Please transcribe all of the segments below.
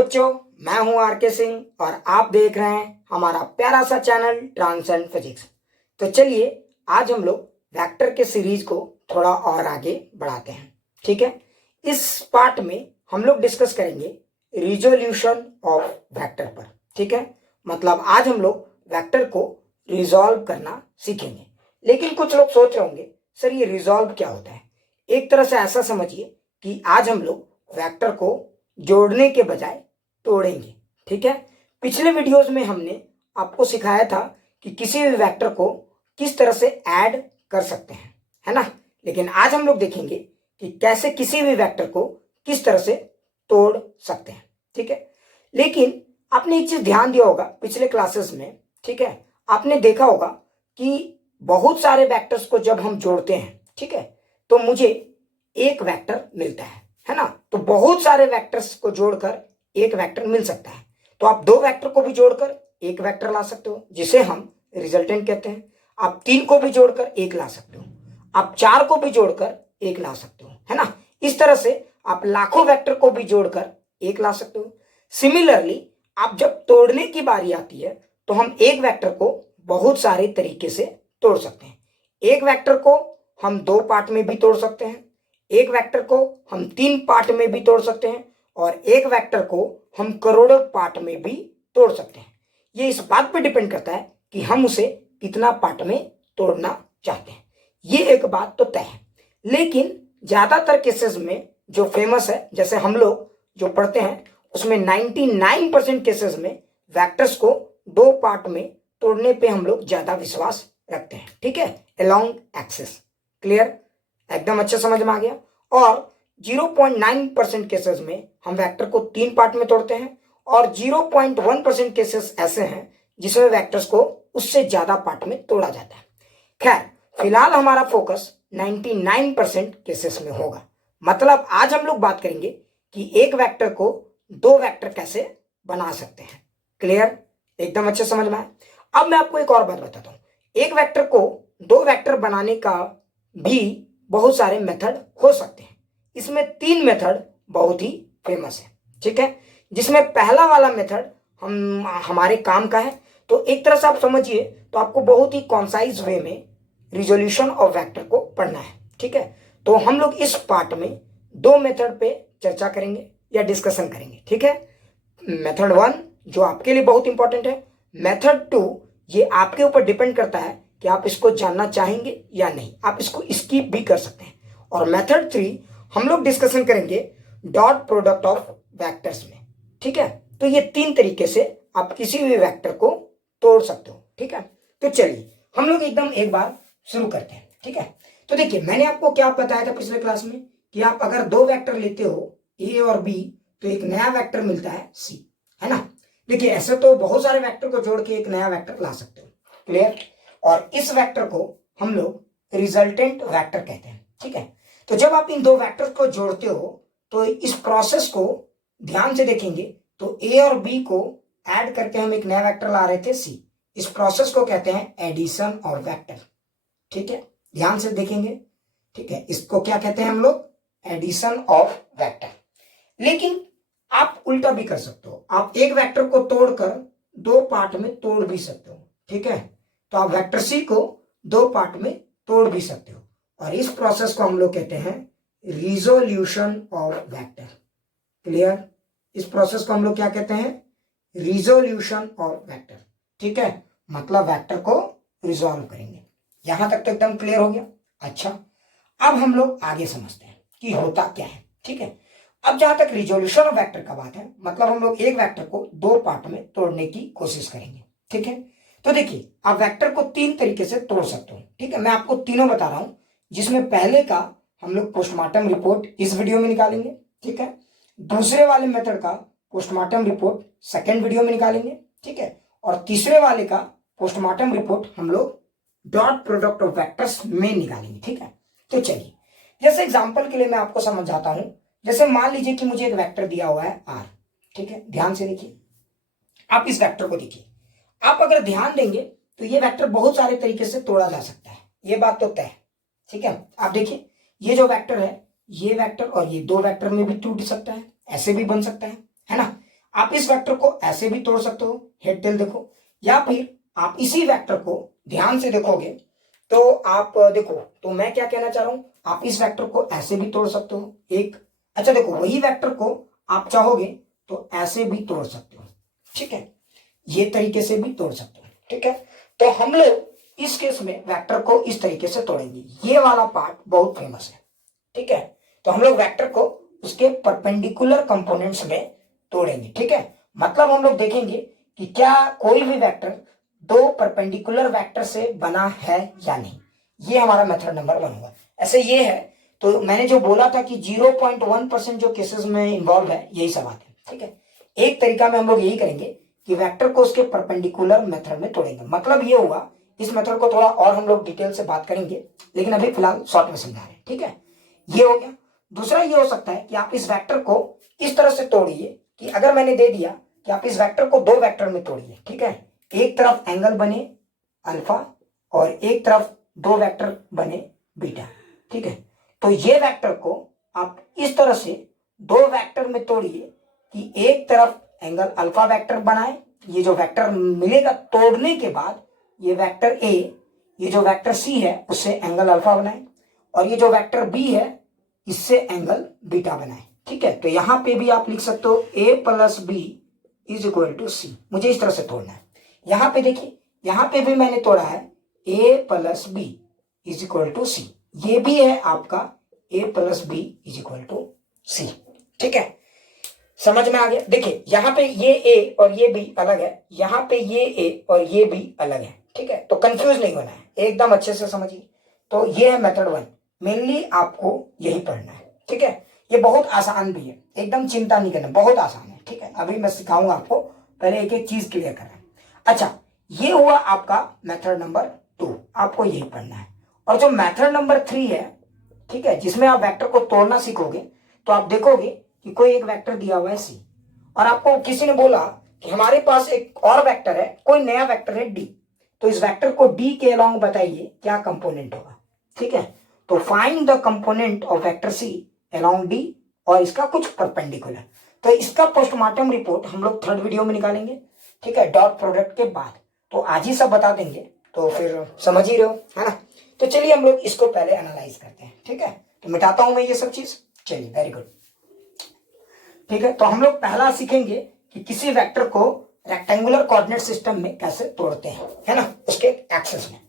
बच्चों, मैं हूं आर.के. सिंह और आप देख रहे हैं हमारा प्यारा सा चैनल ट्रांसेंड फिजिक्स। तो चलिए आज हम लोग वेक्टर के सीरीज को थोड़ा और आगे बढ़ाते हैं। ठीक है, इस पार्ट में हम लोग डिस्कस करेंगे रिजोल्यूशन ऑफ वेक्टर पर। ठीक है, मतलब आज हम लोग वेक्टर को रिजॉल्व करना सीखेंगे। लेकिन कुछ लोग सोच रहे होंगे सर ये रिजॉल्व क्या होता है। एक तरह से ऐसा समझिए कि आज हम लोग वेक्टर को जोड़ने के बजाय तोड़ेंगे। ठीक है, पिछले वीडियोस में हमने आपको सिखाया था कि किसी भी वेक्टर को किस तरह से ऐड कर सकते हैं, है ना। लेकिन आज हम लोग देखेंगे कि कैसे किसी भी वेक्टर को किस तरह से तोड़ सकते हैं। ठीक है, लेकिन आपने एक चीज ध्यान दिया होगा पिछले क्लासेस में। ठीक है, आपने देखा होगा कि बहुत सारे वेक्टर्स को जब हम जोड़ते हैं, ठीक है, तो मुझे एक वेक्टर मिलता है ना। तो बहुत सारे वेक्टर्स को जोड़कर एक वेक्टर मिल सकता है। तो आप दो वेक्टर को भी जोड़कर एक वेक्टर ला सकते हो जिसे हम रिजल्टेंट कहते हैं। आप तीन को भी जोड़कर एक ला सकते हो, आप चार को भी जोड़कर एक ला सकते हो, है ना। इस तरह से आप लाखों वेक्टर को भी जोड़कर एक ला सकते हो। सिमिलरली आप जब तोड़ने की बारी आती है तो हम एक वेक्टर को बहुत सारे तरीके से तोड़ सकते हैं। एक वेक्टर को हम दो पार्ट में भी तोड़ सकते हैं, एक वेक्टर को हम तीन पार्ट में भी तोड़ सकते हैं और एक वेक्टर को हम करोड़ों पार्ट में भी तोड़ सकते हैं। ये इस बात पर डिपेंड करता है कि हम उसे कितना पार्ट में तोड़ना चाहते हैं। ये एक बात तो तय है। लेकिन ज्यादातर केसेस में जो फेमस है, जैसे हम लोग जो पढ़ते हैं उसमें 99% केसेस में वेक्टर्स को दो पार्ट में तोड़ने पे हम लोग ज्यादा विश्वास रखते हैं। ठीक है, अलोंग एक्सिस। क्लियर, एकदम अच्छे समझ में आ गया। और 0.9% केसेस में हम वेक्टर को तीन पार्ट में तोड़ते हैं और 0.1% केसेस ऐसे हैं जिसमें वेक्टर्स को उससे ज्यादा पार्ट में तोड़ा जाता है। खैर, फिलहाल हमारा फोकस 99% केसेस में होगा। मतलब आज हम लोग बात करेंगे कि एक वेक्टर को दो वेक्टर कैसे बना सकते हैं। क्लियर, एकदम अच्छे समझ में आया। अब मैं आपको एक और बात बताता हूं। एक वेक्टर को दो वेक्टर बनाने का भी बहुत सारे मेथड हो सकते हैं। इसमें तीन मेथड बहुत ही फेमस है। ठीक है, जिसमें पहला वाला मेथड हमारे काम का है। तो एक तरह से आप समझिए तो आपको बहुत ही कॉन्साइज वे में रिजोल्यूशन ऑफ वेक्टर को पढ़ना है। ठीक है, तो हम लोग इस पार्ट में दो मेथड पे चर्चा करेंगे या डिस्कशन करेंगे। ठीक है, मेथड वन जो आपके लिए बहुत इंपॉर्टेंट है, मेथड टू ये आपके ऊपर डिपेंड करता है कि आप इसको जानना चाहेंगे या नहीं, आप इसको स्किप भी कर सकते हैं। और मेथड थ्री हम लोग डिस्कशन करेंगे डॉट प्रोडक्ट ऑफ वेक्टर्स में। ठीक है, तो ये तीन तरीके से आप किसी भी वेक्टर को तोड़ सकते हो। ठीक है, तो चलिए हम लोग एकदम एक बार शुरू करते हैं। ठीक है, तो देखिए मैंने आपको क्या बताया था पिछले क्लास में कि आप अगर दो वेक्टर लेते हो ए और बी तो एक नया वेक्टर मिलता है सी, है ना। देखिए ऐसे तो बहुत सारे वेक्टर को जोड़ के एक नया वेक्टर ला सकते हो। क्लियर, और इस वेक्टर को हम लोग रिजल्टेंट वेक्टर कहते हैं। ठीक है, तो जब आप इन दो वेक्टर को जोड़ते हो तो इस प्रोसेस को ध्यान से देखेंगे तो ए और बी को ऐड करके हम एक नया वेक्टर ला रहे थे सी। इस प्रोसेस को कहते हैं एडिशन और वेक्टर। ठीक है, ध्यान से देखेंगे। ठीक है, इसको क्या कहते हैं हम लोग, एडिशन ऑफ वेक्टर। लेकिन आप उल्टा भी कर सकते हो, आप एक वेक्टर को तोड़कर दो पार्ट में तोड़ भी सकते हो। ठीक है, तो आप वेक्टर सी को दो पार्ट में तोड़ भी सकते हो और इस प्रोसेस को हम लोग कहते हैं रिजोल्यूशन ऑफ वेक्टर। क्लियर, इस प्रोसेस को हम लोग क्या कहते हैं, रिजोल्यूशन ऑफ वेक्टर। ठीक है, मतलब वेक्टर को रिजोल्व करेंगे। यहां तक तो एकदम क्लियर हो गया। अच्छा, अब हम लोग आगे समझते हैं कि होता क्या है। ठीक है, अब जहां तक रिजोल्यूशन ऑफ वेक्टर का बात है, मतलब हम लोग एक वेक्टर को दो पार्ट में तोड़ने की कोशिश करेंगे। ठीक है, तो देखिए आप वेक्टर को तीन तरीके से तोड़ सकते हो। ठीक है, मैं आपको तीनों बता रहा हूं, जिसमें पहले का हम लोग पोस्टमार्टम रिपोर्ट इस वीडियो में निकालेंगे। ठीक है, दूसरे वाले मेथड का पोस्टमार्टम रिपोर्ट सेकेंड वीडियो में निकालेंगे। ठीक है, और तीसरे वाले का पोस्टमार्टम रिपोर्ट हम लोग डॉट प्रोडक्ट ऑफ वेक्टर्स में निकालेंगे। ठीक है, तो चलिए जैसे एग्जांपल के लिए मैं आपको समझाता हूं। जैसे मान लीजिए कि मुझे एक वेक्टर दिया हुआ है आर। ठीक है, ध्यान से देखिए, आप इस वेक्टर को देखिए। आप अगर ध्यान देंगे तो ये वेक्टर बहुत सारे तरीके से तोड़ा जा सकता है, ये बात तो तय है। ठीक है, आप देखिए ये जो वेक्टर है, ये वेक्टर और ये दो वेक्टर में भी टूट सकता है, ऐसे भी बन सकता है ना। आप इस वेक्टर को ऐसे भी तोड़ सकते हो, हेड टेल देखो, या फिर आप इसी वेक्टर को ध्यान से देखोगे तो आप देखो, तो मैं क्या कहना चाह रहा हूं, आप इस वेक्टर को ऐसे भी तोड़ सकते हो एक। अच्छा देखो, वही वेक्टर को आप चाहोगे तो ऐसे भी तोड़ सकते हो, ठीक है, ये तरीके से भी तोड़ सकते हो, ठीक है। तो हम लोग इस केस में वेक्टर को इस तरीके से तोड़ेंगे, ये वाला पार्ट बहुत फेमस है, ठीक है। तो हम लोग वेक्टर को उसके परपेंडिकुलर कंपोनेंट्स में तोड़ेंगे, ठीक है। मतलब हम लोग देखेंगे कि क्या कोई भी वेक्टर दो परपेंडिकुलर वेक्टर से बना है या नहीं, ये हमारा मेथड नंबर 1 होगा। ऐसे ये है, तो मैंने जो बोला था कि 0.1% जो केसेस में इन्वॉल्व है यही सब आते हैं, ठीक है। एक तरीका में हम लोग यही करेंगे कि वेक्टर को उसके परपेंडिकुलर मेथड में तोड़ेंगे। मतलब ये हुआ, इस मेथड को थोड़ा और हम लोग डिटेल से बात करेंगे, लेकिन अभी फिलहाल शॉर्ट में समझा रहे हैं, ठीक है। ये हो गया। दूसरा ये हो सकता है कि आप इस वेक्टर को इस तरह से तोड़िए कि अगर मैंने दे दिया कि आप इस वेक्टर को दो वेक्टर में तोड़िए, ठीक है, एक तरफ एंगल बने अल्फा और एक तरफ दो वेक्टर बने बीटा, ठीक है। तो ये वेक्टर को आप इस तरह से दो वेक्टर में तोड़िए कि एक तरफ एंगल अल्फा वेक्टर बनाए, ये जो वेक्टर मिलेगा तोड़ने के बाद ये वेक्टर ए, ये जो वेक्टर सी है उससे एंगल अल्फा बनाए, और ये जो वेक्टर बी है इससे एंगल बीटा बनाए, ठीक है। तो यहां पे भी आप लिख सकते हो a plus b is equal to c, मुझे इस तरह से तोड़ना है। यहां पे देखिए, यहां पे भी मैंने तोड़ा है a plus b is equal to c, ये भी है आपका a plus b is equal to c, ठीक है। समझ में आ गया। देखिए यहाँ पे ये ए और ये बी अलग है, यहाँ पे ये ए और ये बी अलग है, ठीक है। तो कंफ्यूज नहीं होना है, एकदम अच्छे से समझिए। तो ये है मेथड 1, मेनली आपको यही पढ़ना है, ठीक है। ये बहुत आसान भी है, एकदम चिंता नहीं करना, बहुत आसान है, ठीक है। अभी मैं सिखाऊंगा आपको, पहले एक एक चीज क्लियर करना है। अच्छा, ये हुआ आपका मेथड नंबर 2, आपको यही पढ़ना है। और जो मेथड नंबर 3 है, ठीक है, जिसमें आप वेक्टर को तोड़ना सीखोगे, तो आप देखोगे कि कोई एक वेक्टर दिया हुआ है सी, और आपको किसी ने बोला कि हमारे पास एक और वेक्टर है, कोई नया वेक्टर है डी, तो इस वेक्टर को डी के अलोंग बताइए क्या कंपोनेंट होगा, ठीक है। तो find the component of vector C along D और इसका कुछ परपेंडिकुलर। तो इसका पोस्टमार्टम रिपोर्ट हम लोग 3rd वीडियो में निकालेंगे, ठीक है, डॉट प्रोडक्ट के बाद। तो आज ही सब बता देंगे, तो फिर समझ ही रहे हो, है ना। तो चलिए हम लोग इसको पहले एनालाइज करते हैं, ठीक है। तो मिटाता हूं मैं ये सब चीज, चलिए, वेरी गुड, ठीक है। तो हम लोग पहला सीखेंगे कि किसी वेक्टर को रेक्टेंगुलर कोऑर्डिनेट सिस्टम में कैसे तोड़ते हैं, है ना, उसके एक्सेस में।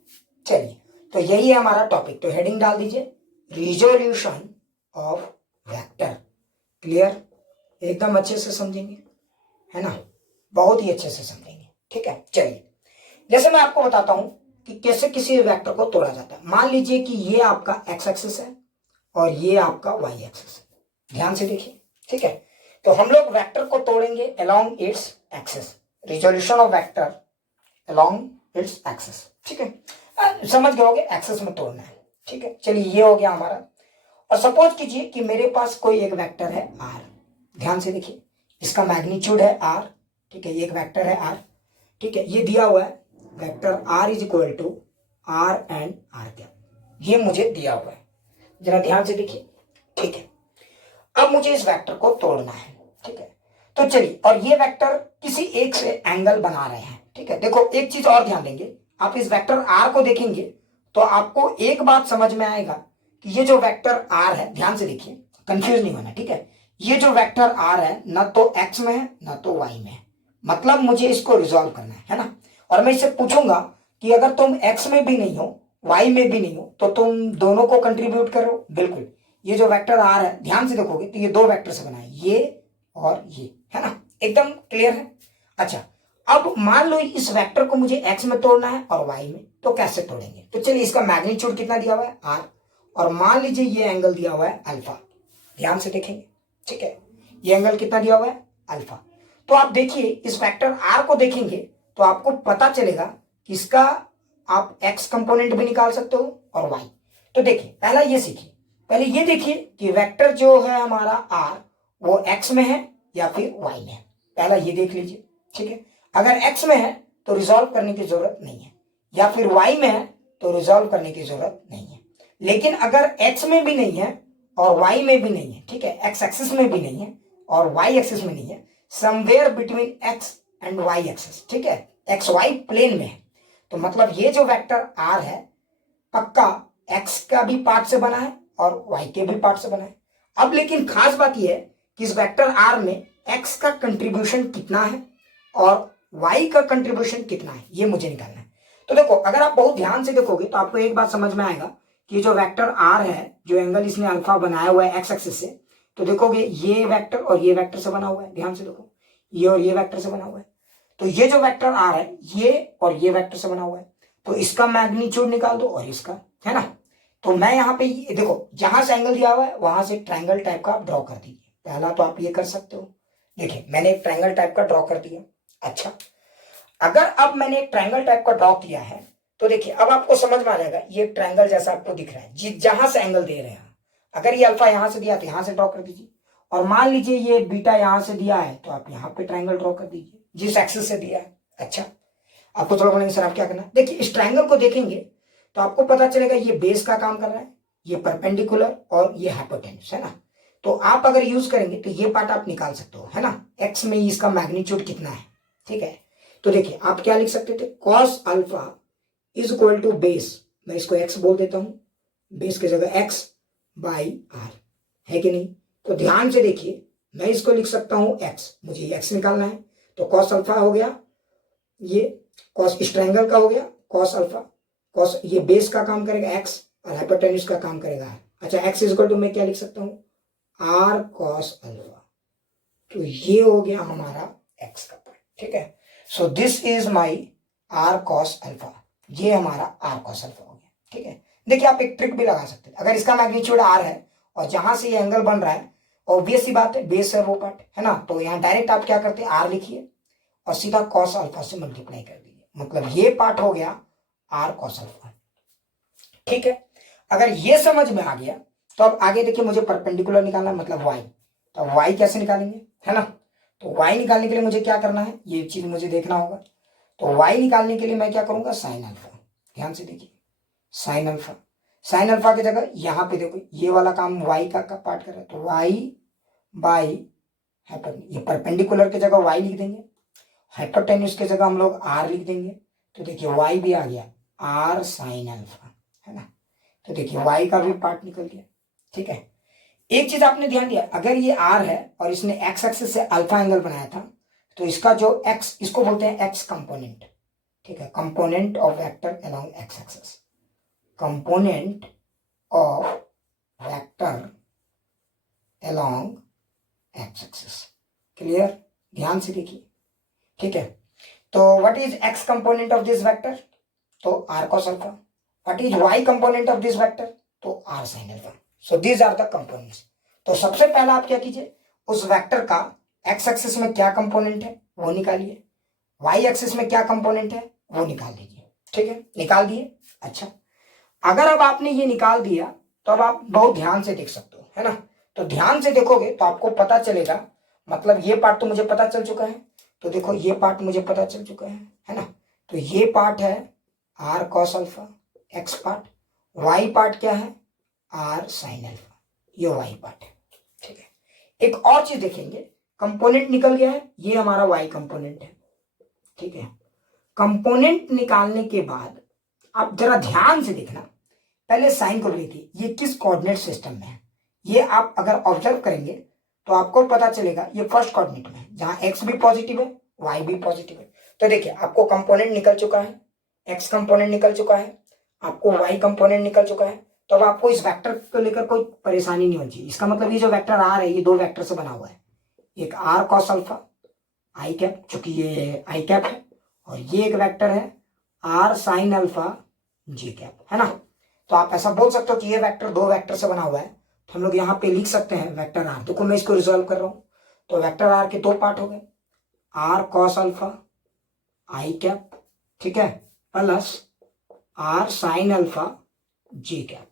चलिए, तो यही है हमारा टॉपिक। तो हेडिंग डाल दीजिए, रिजोल्यूशन ऑफ वेक्टर। क्लियर, एकदम अच्छे से समझेंगे, है ना, बहुत ही अच्छे से समझेंगे, ठीक है। चलिए, जैसे मैं आपको बताता हूं कि कैसे किसी वेक्टर को तोड़ा जाता है। मान लीजिए कि ये आपका एक्स एक्सिस है और ये आपका वाई एक्सिस है, ध्यान से देखिए, ठीक है। तो हम लोग वेक्टर को तोड़ेंगे along its axis, resolution of vector along its axis, ठीक है। समझ गए होगे, एक्सिस में तोड़ना है, ठीक है। चलिए, ये हो गया हमारा। और सपोज कीजिए कि मेरे पास कोई एक वेक्टर है आर, ध्यान से देखिए, इसका मैग्नीट्यूड है आर, ठीक है, ये एक वेक्टर है आर, ठीक है। ये दिया हुआ है vector R is equal to R and R cap, ये मुझे दिया हुआ है, जरा ध्यान से देखिए, ठीक है। अब मुझे इस वेक्टर को तोड़ना है, ठीक है। तो चलिए, और ये वेक्टर किसी एक से एंगल बना रहे हैं, ठीक है। देखो, एक चीज और ध्यान देंगे, आप इस वेक्टर आर को देखेंगे तो आपको एक बात समझ में आएगा कि ये जो वेक्टर आर है, ध्यान से देखिए, कंफ्यूज नहीं होना, ठीक है। ये जो वेक्टर आर है ना तो एक्स में है ना तो वाई में है, मतलब मुझे इसको रिजॉल्व करना है ना। और मैं इससे पूछूंगा कि अगर तुम एक्स में भी नहीं हो वाई में भी नहीं हो तो तुम दोनों को कंट्रीब्यूट करो, बिल्कुल। ये जो वेक्टर आर है, ध्यान से देखोगे तो ये दो वेक्टर से बना है, ये और ये, है ना, एकदम क्लियर है। अच्छा, अब मान लो इस वेक्टर को मुझे एक्स में तोड़ना है और वाई में, तो कैसे तोड़ेंगे। तो चलिए, इसका मैग्नीट्यूड कितना दिया हुआ है आर, और मान लीजिए ये एंगल दिया हुआ है अल्फा, ध्यान से देखेंगे, ठीक है। ये एंगल कितना दिया हुआ है अल्फा। तो आप देखिए, इस वेक्टर आर को देखेंगे तो आपको पता चलेगा कि इसका आप एक्स कंपोनेंट भी निकाल सकते हो और वाई। तो देखिए, पहला ये सीखिए, पहले ये देखिए कि वेक्टर जो है हमारा आर वो एक्स में है या फिर वाई में है, पहला ये देख लीजिए, ठीक है। अगर एक्स में है तो रिजॉल्व करने की जरूरत नहीं है, या फिर वाई में है तो रिजॉल्व करने की जरूरत नहीं है। लेकिन अगर एक्स में भी नहीं है और वाई में भी नहीं है, ठीक है, एक्स एक्सिस में भी नहीं है और वाई एक्सिस में नहीं है, somewhere between X and Y axis, ठीक है, एक्स वाई प्लेन में है। तो मतलब ये जो वेक्टर आर है पक्का एक्स का भी पार्ट से बना है और वाई के भी पार्ट से बना है। अब लेकिन खास बात यह है कि इस वेक्टर आर में एक्स का कंट्रीब्यूशन कितना है और वाई का कंट्रीब्यूशन कितना है, ये मुझे निकालना है। तो देखो, अगर आप बहुत ध्यान से देखोगे तो आपको एक बात समझ में आएगा कि जो वेक्टर आर है, जो एंगल इसने अल्फा बनाया हुआ है एक्स एक्सिस से, तो देखोगे ये वेक्टर और ये वेक्टर से बना हुआ है, ध्यान से देखो, ये और ये वेक्टर से बना हुआ है। तो ये जो वेक्टर आर है ये और ये वेक्टर से बना हुआ है, तो इसका मैग्नीट्यूड निकाल दो और इसका, है ना। तो मैं यहाँ पे देखो, जहां से एंगल दिया हुआ है वहां से ट्रायंगल टाइप का ड्रॉ कर दीजिए। पहला तो आप ये कर सकते हो, देखिए मैंने एक ट्रायंगल टाइप का ड्रॉ कर दिया। अच्छा, अगर अब मैंने एक ट्रायंगल टाइप का ड्रॉ किया है तो देखिए अब आपको समझ में आ जाएगा, ये ट्रायंगल जैसा आपको दिख रहा है जहां से एंगल दे रहे हैं। अगर ये अल्फा यहां से दिया तो यहां से ड्रॉ कर दीजिए, और मान लीजिए ये बीटा यहां से दिया है तो आप यहाँ पे ट्रायंगल ड्रॉ कर दीजिए जिस एक्सिस से दिया है। अच्छा, आपको थोड़ा बोलेंगे सर आप क्या करना है, देखिए इस ट्रायंगल को देखेंगे तो आपको पता चलेगा ये बेस का काम कर रहा है, ये परपेंडिकुलर और ये हाइपोटेन्यूज, है ना। तो आप अगर यूज करेंगे तो ये पार्ट आप निकाल सकते हो, है ना, एक्स में इसका मैग्नीट्यूड कितना है, ठीक है। तो देखिए आप क्या लिख सकते थे, cos alpha is equal to base, मैं इसको एक्स बोल देता हूं, बेस की जगह एक्स बाई आर, है कि नहीं। तो ध्यान से देखिए, मैं इसको लिख सकता हूं एक्स, मुझे एक्स निकालना है, तो कॉस अल्फा हो गया, ये कॉस इस ट्रायंगल का हो गया कॉस अल्फा, कॉस ये बेस का काम करेगा एक्स और हाइपोटेन्यूज का काम करेगा आर। अच्छा, एक्स इज इक्वल टू मैं क्या लिख सकता हूं, आर कॉस अल्फा, तो ये हो गया हमारा एक्स का पार्ट, ठीक है। So this is my R cos alpha, ये हमारा आर कॉस अल्फा हो गया, ठीक है। देखिए आप एक ट्रिक भी लगा सकते हैं, अगर इसका मैग्नीट्यूड आर है और जहां से ये एंगल बन रहा है, ऑब्वियस सी बात है बेस है वो पार्ट, है ना, तो यहाँ डायरेक्ट आप क्या करते हैं, आर लिखिए और सीधा कॉस अल्फा से मल्टीप्लाई कर दीजिए, मतलब ये पार्ट हो गया आर कॉस अल्फा, ठीक है। अगर ये समझ में आ गया तो अब आगे देखिए, मुझे परपेंडिकुलर निकालना मतलब वाई, तो वाई कैसे निकालेंगे, है ना। तो वाई निकालने के लिए मुझे क्या करना है, ये चीज मुझे देखना होगा। तो वाई निकालने के लिए मैं क्या करूंगा, साइन अल्फा, ध्यान से देखिए, साइन अल्फा, साइन अल्फा की जगह यहाँ पे देखो ये वाला काम वाई का पार्ट कर रहा है, तो वाई बाई ये परपेंडिकुलर की जगह वाई लिख देंगे, हाइपोटेन्यूज की जगह हम लोग आर लिख देंगे, तो देखिए वाई भी आ गया आर साइन अल्फा, है ना। तो देखिए वाई का भी पार्ट निकल गया, ठीक है। एक चीज आपने ध्यान दिया, अगर ये आर है और इसने एक्स एक्सिस से अल्फा एंगल बनाया था, तो इसका जो एक्स, इसको बोलते हैं एक्स कंपोनेंट, ठीक है, component of vector along x axis, component of vector along x axis, clear, ध्यान से देखिए, ठीक है। तो what is x component of this vector, तो r cos alpha, what is y component of this vector, तो r sine alpha. So these are the components. तो सबसे पहला आप क्या कीजिए, उस वेक्टर का एक्स एक्सिस में क्या कंपोनेंट है वो निकालिए, वाई एक्सिस में क्या कंपोनेंट है वो निकाल दीजिए, ठीक है, निकाल दिए। अच्छा, अगर अब आपने ये निकाल दिया तो अब आप बहुत ध्यान से देख सकते हो, है ना। तो ध्यान से देखोगे तो आपको पता चलेगा, मतलब ये पार्ट तो मुझे पता चल चुका है, तो देखो ये पार्ट मुझे पता चल चुका है ना। तो ये पार्ट है R cos alpha X part, Y part क्या है आर साइन अल्फा, ये वाई पार्ट है, ठीक है। एक और चीज देखेंगे, कंपोनेंट निकल गया है, ये हमारा वाई कंपोनेंट है, ठीक है। कंपोनेंट निकालने के बाद आप जरा ध्यान से देखना, पहले साइन को देखिए ये किस कोऑर्डिनेट सिस्टम में है, ये आप अगर ऑब्जर्व करेंगे तो आपको पता चलेगा ये फर्स्ट कोऑर्डिनेट में है, जहां एक्स भी पॉजिटिव है वाई भी पॉजिटिव है। तो देखिए आपको कंपोनेंट निकल चुका है, एक्स कंपोनेंट निकल चुका है, आपको वाई कंपोनेंट निकल चुका है, तो अब आपको इस वेक्टर को लेकर कोई परेशानी नहीं होनी चाहिए। इसका मतलब ये जो वेक्टर आर है ये दो वेक्टर से बना हुआ है, एक R cos alpha I cap, चूंकि ये आई कैप है, और ये एक वेक्टर है R sine alpha J cap, है ना। तो आप ऐसा बोल सकते हो कि ये वेक्टर दो वेक्टर से बना हुआ है, तो हम लोग यहाँ पे लिख सकते हैं वेक्टर आर। देखो मैं इसको रिजॉल्व कर रहा हूँ, तो वेक्टर आर के दो पार्ट हो गए, R cos alpha I cap, ठीक है, plus R sine alpha J cap.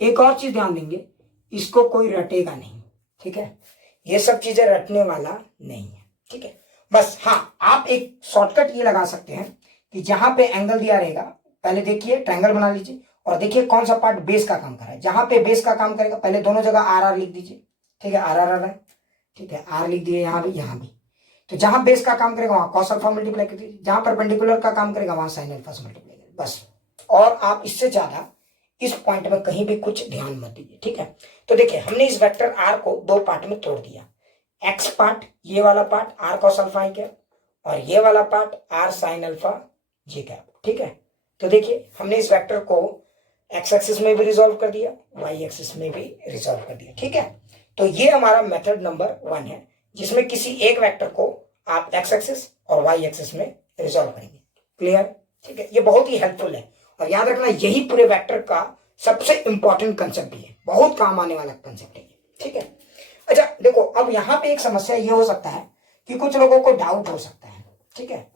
एक और चीज ध्यान देंगे, इसको कोई रटेगा नहीं, ठीक है, ये सब चीजें रटने वाला नहीं है, ठीक है। बस हाँ, आप एक शॉर्टकट ये लगा सकते हैं कि जहां पे एंगल दिया रहेगा, पहले देखिए ट्रायंगल बना लीजिए और देखिए कौन सा पार्ट बेस का काम कर रहा है, जहां पे बेस का काम करेगा पहले दोनों जगह आर आर लिख दीजिए, ठीक है, आर आर आर है, ठीक है, आर लिख दिए यहाँ भी यहाँ भी। तो जहां बेस का काम करेगा वहां कॉस अल्फा मल्टीप्लाई कर दीजिए, जहां परपेंडिकुलर का काम करेगा वहां साइन अल्फा से मल्टीप्लाई करिए, बस। और आप इससे ज्यादा इस पॉइंट में कहीं भी कुछ ध्यान मत दीजिए, ठीक है। तो देखिए हमने इस वेक्टर आर को दो पार्ट में तोड़ दिया, एक्स पार्ट ये वाला part R cos alpha I cap, और ये वाला part R sine alpha J cap, ठीक है। तो देखिए हमने इस वेक्टर को एक्स एक्सिस में भी रिजॉल्व कर दिया, वाई एक्सिस में भी रिजॉल्व कर दिया, ठीक है। तो ये हमारा मेथड नंबर 1 है, जिसमें किसी एक वेक्टर को आप एक्स एक्सिस और वाई एक्सिस में रिजॉल्व करेंगे। क्लियर, ठीक है। ये बहुत ही हेल्पफुल है, और याद रखना यही पूरे वेक्टर का सबसे इंपॉर्टेंट कंसेप्ट भी है, बहुत काम आने वाला कंसेप्ट है, ठीक है। अच्छा देखो, अब यहाँ पे एक समस्या ये हो सकता है कि कुछ लोगों को डाउट हो सकता है, ठीक है।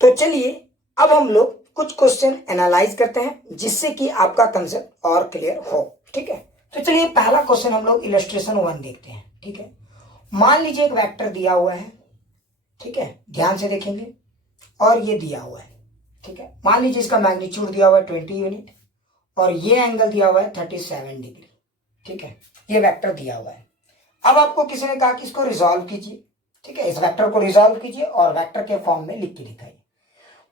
तो चलिए अब हम लोग कुछ क्वेश्चन एनालाइज करते हैं, जिससे कि आपका कंसेप्ट और क्लियर हो, ठीक है। तो चलिए पहला क्वेश्चन हम लोग इलस्ट्रेशन 1 देखते हैं, ठीक है। मान लीजिए एक वेक्टर दिया हुआ है, ठीक है, ध्यान से देखेंगे, और ये दिया हुआ है, ठीक है। मान लीजिए इसका मैग्नीट्यूड दिया हुआ है 20 यूनिट, और ये एंगल दिया हुआ है 37 डिग्री, ठीक है। ये वेक्टर दिया हुआ है। अब आपको किसी ने कहा कि इसको रिजॉल्व कीजिए, ठीक है, इस वेक्टर को रिजॉल्व कीजिए और वेक्टर के फॉर्म में लिख के दिखाइए।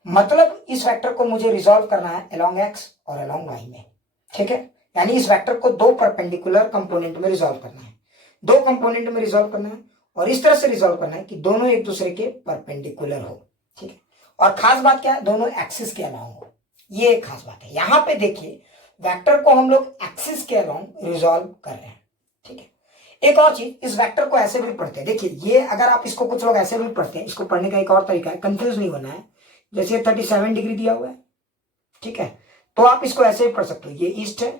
मतलब इस वेक्टर को मुझे रिजॉल्व करना है अलोंग एक्स और अलोंग वाई में, ठीक है। यानी इस वेक्टर को दो परपेंडिकुलर कंपोनेंट में रिजॉल्व करना है, दो कंपोनेंट में रिजॉल्व करना है, और इस तरह से रिजॉल्व करना है कि दोनों एक दूसरे के परपेंडिकुलर हो, ठीक है। और खास बात क्या है, दोनों एक्सिस के अलोंग हो, ये एक खास बात है। यहां पे देखिए वेक्टर को हम लोग एक्सिस के अलोंग रिजॉल्व कर रहे हैं, ठीक है। एक और चीज, इस वेक्टर को ऐसे भी पढ़ते हैं, देखिए ये अगर आप इसको, कुछ लोग ऐसे भी पढ़ते हैं, इसको पढ़ने का एक और तरीका है, कंफ्यूज नहीं होना है। जैसे 37 डिग्री दिया हुआ है, ठीक है, तो आप इसको ऐसे भी पढ़ सकते हो, ये ईस्ट है,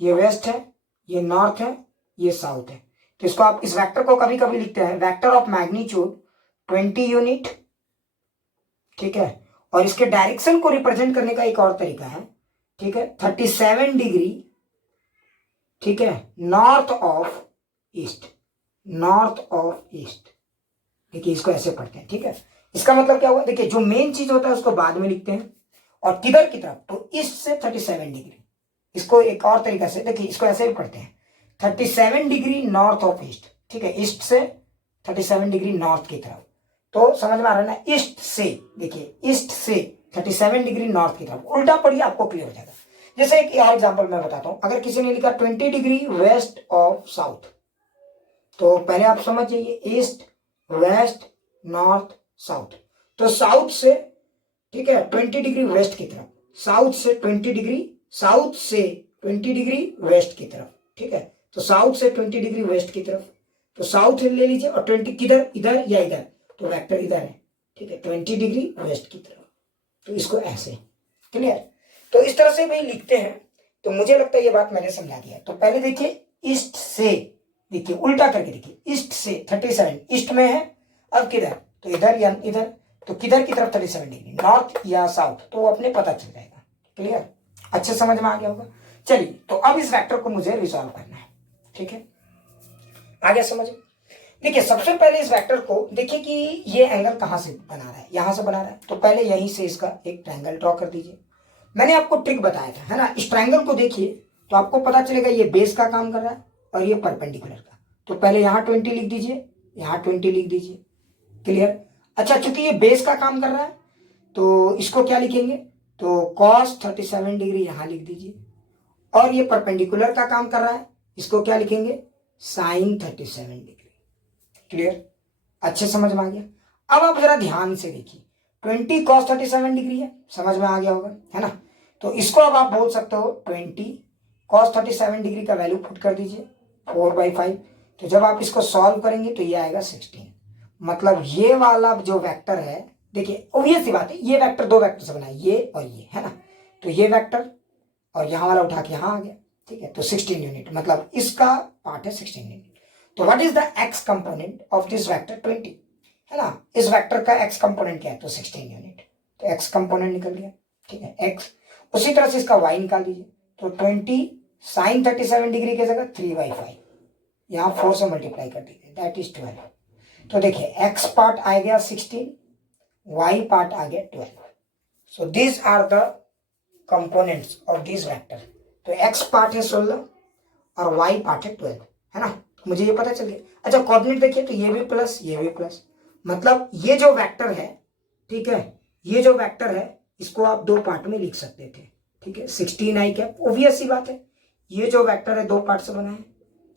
ये वेस्ट है, ये नॉर्थ है, ये साउथ है। तो इसको आप, इस वेक्टर को कभी कभी लिखते हैं वेक्टर ऑफ मैग्नीट्यूड 20 यूनिट, ठीक है। और इसके डायरेक्शन को रिप्रेजेंट करने का एक और तरीका है, ठीक है, 37 डिग्री, ठीक है, north of east, north of east. देखिए इसको ऐसे पढ़ते हैं, ठीक है। इसका मतलब क्या हुआ, देखिए जो मेन चीज होता है उसको बाद में लिखते हैं, और किधर की तरफ, तो ईस्ट से 37 डिग्री। इसको एक और तरीका से देखिए, इसको ऐसे भी पढ़ते हैं 37 डिग्री नॉर्थ ऑफ ईस्ट, ठीक है, ईस्ट से 37 डिग्री नॉर्थ की तरफ। तो समझ में आ रहा है ना, ईस्ट से, देखिए ईस्ट से 37 डिग्री नॉर्थ की तरफ, उल्टा पढ़िए आपको क्लियर हो जाएगा। जैसे एक और एग्जांपल मैं बताता हूं, अगर किसी ने लिखा 20 डिग्री वेस्ट ऑफ साउथ, तो पहले आप समझ जाइए ईस्ट वेस्ट नॉर्थ साउथ। तो साउथ से, ठीक है, 20 डिग्री वेस्ट की तरफ, साउथ से 20 डिग्री, साउथ से 20 डिग्री वेस्ट की तरफ, ठीक है। तो साउथ से 20 डिग्री वेस्ट की तरफ, तो साउथ ले लीजिए, और 20 किधर, इधर या इधर, तो वेक्टर इधर है, ठीक है, 20 डिग्री वेस्ट की तरफ। तो इसको ऐसे, क्लियर। तो इस तरह से भाई लिखते हैं। तो मुझे लगता है ये बात मैंने समझा दिया। तो पहले देखिए ईस्ट से, देखिए उल्टा करके देखिए, ईस्ट से 37 ईस्ट में है, अब किधर, तो इधर या इधर, तो किधर की तरफ 37 डिग्री, नॉर्थ या साउथ, तो अपने पता चल जाएगा। क्लियर, अच्छे समझ में आ गया होगा। चलिए तो अब इस वेक्टर को मुझे रिजॉल्व करना है, ठीक है, आ गया समझ। देखिए सबसे पहले इस वेक्टर को देखिए कि ये एंगल कहां से बना रहा है, यहां से बना रहा है, तो पहले यहीं से इसका एक ट्रायंगल ड्रॉ कर दीजिए। मैंने आपको ट्रिक बताया था, है ना, इस ट्रायंगल को देखिए तो आपको पता चलेगा ये बेस का काम कर रहा है और ये परपेंडिकुलर का। तो पहले यहाँ 20 लिख दीजिए, यहाँ 20 लिख दीजिए, क्लियर। अच्छा चूंकि ये बेस का काम कर रहा है तो इसको क्या लिखेंगे, तो कॉस 37 डिग्री यहाँ लिख दीजिए, और ये परपेंडिकुलर का काम कर रहा है, इसको क्या लिखेंगे, साइन 37 डिग्री। क्लियर, अच्छे समझ में आ गया। अब आप जरा ध्यान से देखिए, 20 कॉस 37 डिग्री है, समझ में आ गया होगा, है ना। तो इसको अब आप बोल सकते हो 20 कॉस 37 डिग्री का वैल्यू पुट कर दीजिए 4/5। तो जब आप इसको सॉल्व करेंगे तो ये आएगा 16। मतलब ये वाला जो वेक्टर है, देखिए ऑब्वियस सी बात है, ये वेक्टर दो वेक्टर से बना है, ये और ये, है ना। तो ये वेक्टर और यहाँ वाला उठा के यहाँ आ गया, ठीक है। तो 16 यूनिट, मतलब इसका पार्ट है 16 यूनिट। तो what is the x component of this vector 20, है ना। इस वेक्टर का एक्स कंपोनेंट क्या है, तो 16 यूनिट। तो एक्स कंपोनेंट निकल गया, ठीक है, एक्स। उसी तरह से इसका वाई निकाल दीजिए, तो 20 साइन 37 डिग्री की जगह 3/5, यहाँ 4 से मल्टीप्लाई कर दीजिए, दैट इज 12। तो देखिए एक्स पार्ट आ गया 16, वाई पार्ट आ गया 12। So these are the components of this vector. तो एक्स पार्ट है 16 और वाई पार्ट है 12, है ना। मुझे ये पता चल गया। अच्छा कोऑर्डिनेट देखिए, तो ये भी प्लस ये भी प्लस, मतलब ये जो वेक्टर है, ठीक है, ये जो वेक्टर है इसको आप दो पार्ट में लिख सकते थे, ठीक है। 16 आई कैप, ऑब्वियस सी बात है, ये जो वेक्टर है दो पार्ट से बना है,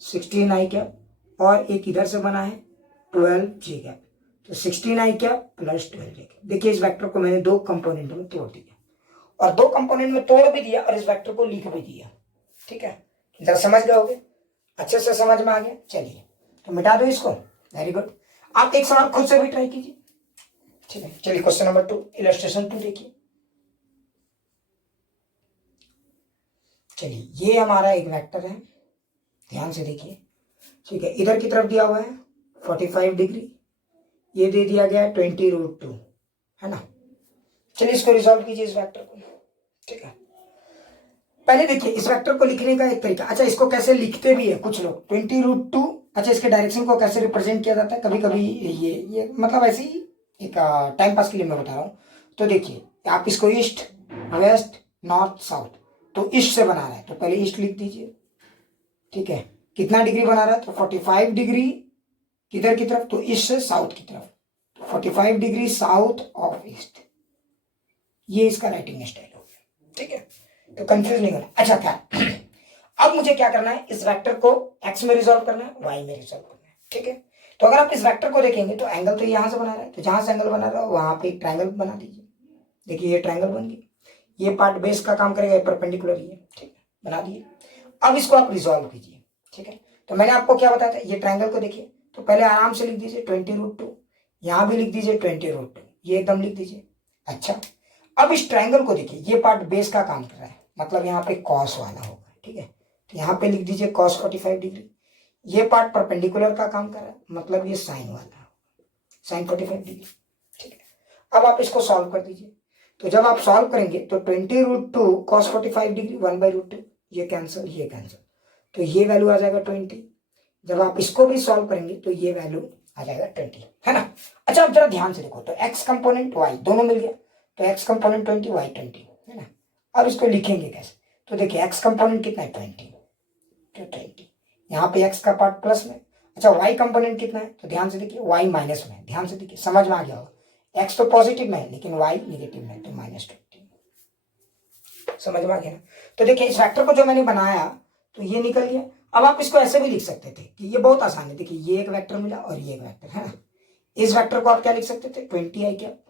16 आई कैप और एक इधर से बना है 12 जे कैप। तो 16 आई कैप प्लस 12 जे कैप। देखिए इस वेक्टर को मैंने दो कंपोनेंट में तोड़ दिया, और दो कंपोनेंट में तोड़ भी दिया और इस वेक्टर को लिख भी दिया, ठीक है। जरा समझ गए होगे, अच्छे से समझ में आ गया। चलिए तो मिटा दो इसको, वेरी गुड। आप एक सवाल खुद से भी ट्राई कीजिए, ठीक है। चलिए क्वेश्चन नंबर 2, इलस्ट्रेशन 2 देखिए। चलिए ये हमारा एक वेक्टर है, ध्यान से देखिए, ठीक है। इधर की तरफ दिया हुआ है 45 डिग्री, ये दे दिया गया है 20√2, है ना। चलिए इसको रिजॉल्व कीजिए इस वेक्टर को, ठीक है। पहले देखिए इस वेक्टर को लिखने का एक तरीका, अच्छा इसको कैसे लिखते भी है कुछ लोग, 20√2। अच्छा इसके डायरेक्शन को कैसे रिप्रेजेंट किया जाता है, कभी कभी ये मतलब ऐसे ही एक टाइम पास के लिए मैं बता रहा हूँ। तो देखिए आप इसको ईस्ट, वेस्ट, नॉर्थ, साउथ, तो ईस्ट से बना रहा है तो पहले ईस्ट लिख दीजिए, ठीक है। कितना डिग्री बना रहा है, तो 45 डिग्री किधर की तरफ, तो ईस्ट से साउथ की तरफ, तो 45 डिग्री साउथ ऑफ ईस्ट, ये इसका राइटिंग स्टाइल हो गया, ठीक है। तो कंफ्यूज नहीं होना। अच्छा क्या अब मुझे क्या करना है, इस वेक्टर को एक्स में रिजॉल्व करना है, वाई में रिजॉल्व करना है, ठीक है। तो अगर आप इस वेक्टर को देखेंगे तो एंगल तो यहां से बना रहा है, तो जहां से एंगल बना रहा है वहां पे एक ट्रायंगल बना दीजिए। देखिए ये ट्रायंगल बन गया, ये पार्ट बेस का काम करेगा, परपेंडिकुलर ही है, ठीक है, बना दिए। अब इसको आप रिजॉल्व कीजिए, ठीक है। तो मैंने आपको क्या बताया था, ये ट्रायंगल को देखिए, तो पहले आराम से लिख दीजिए 20√2, यहां भी लिख दीजिए 20√2, ये एकदम लिख दीजिए। अच्छा अब इस ट्रायंगल को देखिए, ये पार्ट बेस का काम कर रहा है, मतलब यहाँ पे कॉस वाला होगा, ठीक है। तो यहाँ पे लिख दीजिए कॉस 45 डिग्री। ये पार्ट परपेंडिकुलर का काम कर रहा है, मतलब ये साइन वाला, साइन 45 डिग्री, ठीक है। अब आप इसको सॉल्व कर दीजिए। तो जब आप सॉल्व करेंगे तो 20√2 कॉस 45 डिग्री 1/√2, ये कैंसिल, ये कैंसिल, तो ये वैल्यू आ जाएगा 20। जब आप इसको भी सॉल्व करेंगे तो ये वैल्यू आ जाएगा 20, है ना। अच्छा अब जरा ध्यान से देखो, तो एक्स कंपोनेंट वाई दोनों मिल गया, तो एक्स कंपोनेंट 20, वाई 20, है ना। अब इसको लिखेंगे कैसे, तो देखिए एक्स कंपोनेंट कितना है 20, तो 20, यहाँ पे एक्स का पार्ट प्लस में। अच्छा वाई कंपोनेंट कितना है, तो ध्यान से देखिए वाई माइनस में, ध्यान से देखिए, समझ में आ गया होगा। एक्स तो पॉजिटिव में है लेकिन वाई निगेटिव में, तो -20, समझ में आ गया ना। तो देखिए इस वेक्टर को जो मैंने बनाया तो ये निकल गया। अब आप इसको ऐसे भी लिख सकते थे कि ये बहुत आसान है, देखिए ये एक वेक्टर मिला और ये एक वेक्टर, है ना। इस वेक्टर को आप क्या लिख सकते थे 20 आई कैप,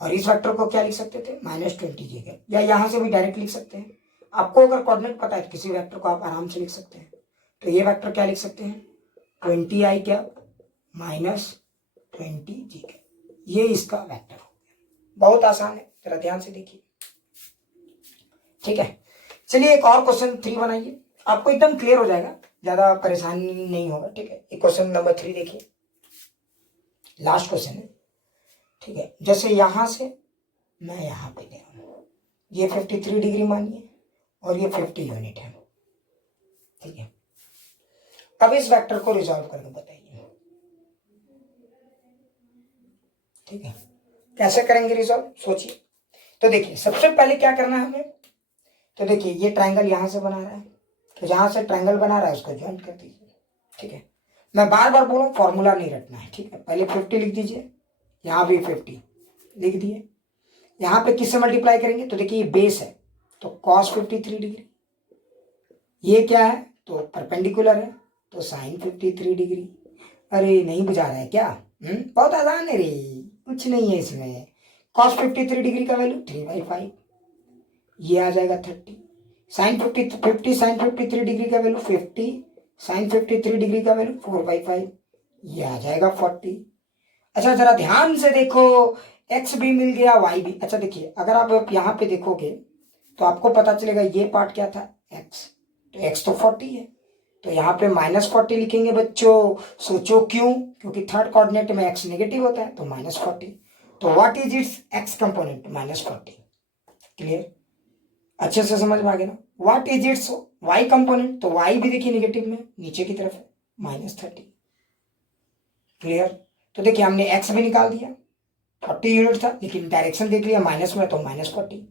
और इस वेक्टर को क्या लिख सकते थे -20 जे कैप, या यहां से भी डायरेक्ट लिख सकते हैं। आपको अगर कोऑर्डिनेट पता है तो किसी वेक्टर को आप आराम से लिख सकते हैं। तो ये वेक्टर क्या लिख सकते हैं 20 आई कैप -20 जे कैप, ये इसका वेक्टर हो गया। बहुत आसान है, जरा ध्यान से देखिए, ठीक है। चलिए एक और क्वेश्चन 3 बनाइए, आपको एकदम क्लियर हो जाएगा, ज्यादा परेशानी नहीं होगा, ठीक है। एक क्वेश्चन नंबर 3 देखिए, लास्ट क्वेश्चन है, ठीक है। जैसे यहां से मैं यहां पे दे रहा हूं, ये 53 डिग्री मानिए और ये 50 यूनिट है, ठीक है। अब इस वेक्टर को रिजॉल्व करके बताइए, ठीक है। कैसे करेंगे रिजॉल्व, सोचिए। तो देखिए सबसे पहले क्या करना है हमें, तो देखिए ये ट्रायंगल यहां से बना रहा है, तो जहां से ट्रायंगल बना रहा है उसको ज्वाइंट कर दीजिए, ठीक है। मैं बार बार बोलूं फॉर्मूला नहीं रटना है, ठीक है। पहले 50 लिख दीजिए, यहाँ भी 50 लिख दिए, यहाँ पे किससे मल्टीप्लाई करेंगे, तो देखिए ये बेस है तो cos 53 डिग्री, ये क्या है तो परपेंडिकुलर है तो साइन 53 डिग्री। अरे नहीं बुझा रहा है क्या, बहुत आसान है रे, कुछ नहीं है इसमें। cos 53 डिग्री का वैल्यू 3/5, ये आ जाएगा 30। साइन 50 साइन 53 डिग्री का वैल्यू 50, साइन 53 डिग्री का वैल्यू 4/5, ये आ जाएगा 40। अच्छा जरा ध्यान से देखो, एक्स भी मिल गया वाई भी। अच्छा देखिए अगर आप यहाँ पे देखोगे तो आपको पता चलेगा ये पार्ट क्या था एक्स, तो एक्स तो 40 है, तो यहाँ पे -40 लिखेंगे बच्चों। सोचो क्यों, क्योंकि थर्ड कोऑर्डिनेट में एक्स नेगेटिव होता है तो -40, तो what is its x component -40। Clear, अच्छे से समझ में आ गया ना। What is its y component, तो वाई भी देखिए नेगेटिव में नीचे की तरफ है -30। क्लियर, तो देखिए हमने एक्स भी निकाल दिया, 40 यूनिट था लेकिन डायरेक्शन देख लिया माइनस में तो -40,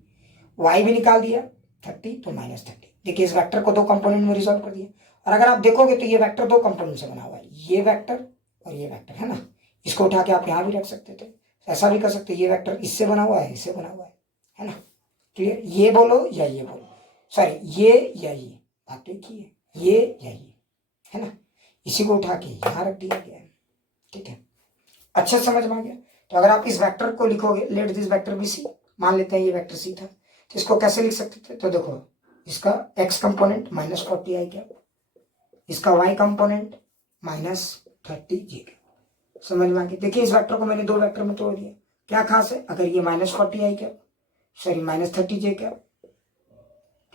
वाई भी निकाल दिया 30 तो -30। देखिए इस वेक्टर को दो कंपोनेंट में रिजॉल्व कर दिया। और अगर आप देखोगे तो ये वेक्टर दो कंपोनेंट से बना हुआ है, ये वेक्टर और ये वेक्टर, है ना। इसको उठा के आप यहाँ भी रख सकते थे, ऐसा भी कर सकते, ये वेक्टर इससे बना हुआ है, इससे बना हुआ है ना। क्लियर, ये बोलो या ये बोलो, सॉरी ये या ये, बात तो एक ही है, ये या ये, है ना। इसी को उठा के यहाँ रख दिया गया है, ठीक है, अच्छे समझ में आ गया। तो अगर आप इस वेक्टर को लिखोगे, let this vector B C, मान लेते हैं ये वेक्टर सी था, तो इसको कैसे लिख सकते थे, तो देखो इसका x कंपोनेंट -40 आई क्या, इसका y कंपोनेंट -30 जी, समझ में आ गया। देखिए इस वेक्टर को मैंने दो वेक्टर में तोड़ दिया, क्या खास है, अगर ये -40 आई क्या, सॉरी -30 जे क्या,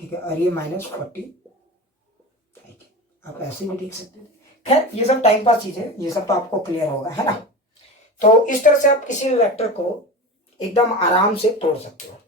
ठीक है, और ये -40 आई क्या, आप ऐसे भी देख सकते थे। खैर ये सब टाइम पास चीज है, ये सब तो आपको क्लियर होगा, है ना। तो इस तरह से आप किसी भी वेक्टर को एकदम आराम से तोड़ सकते हो।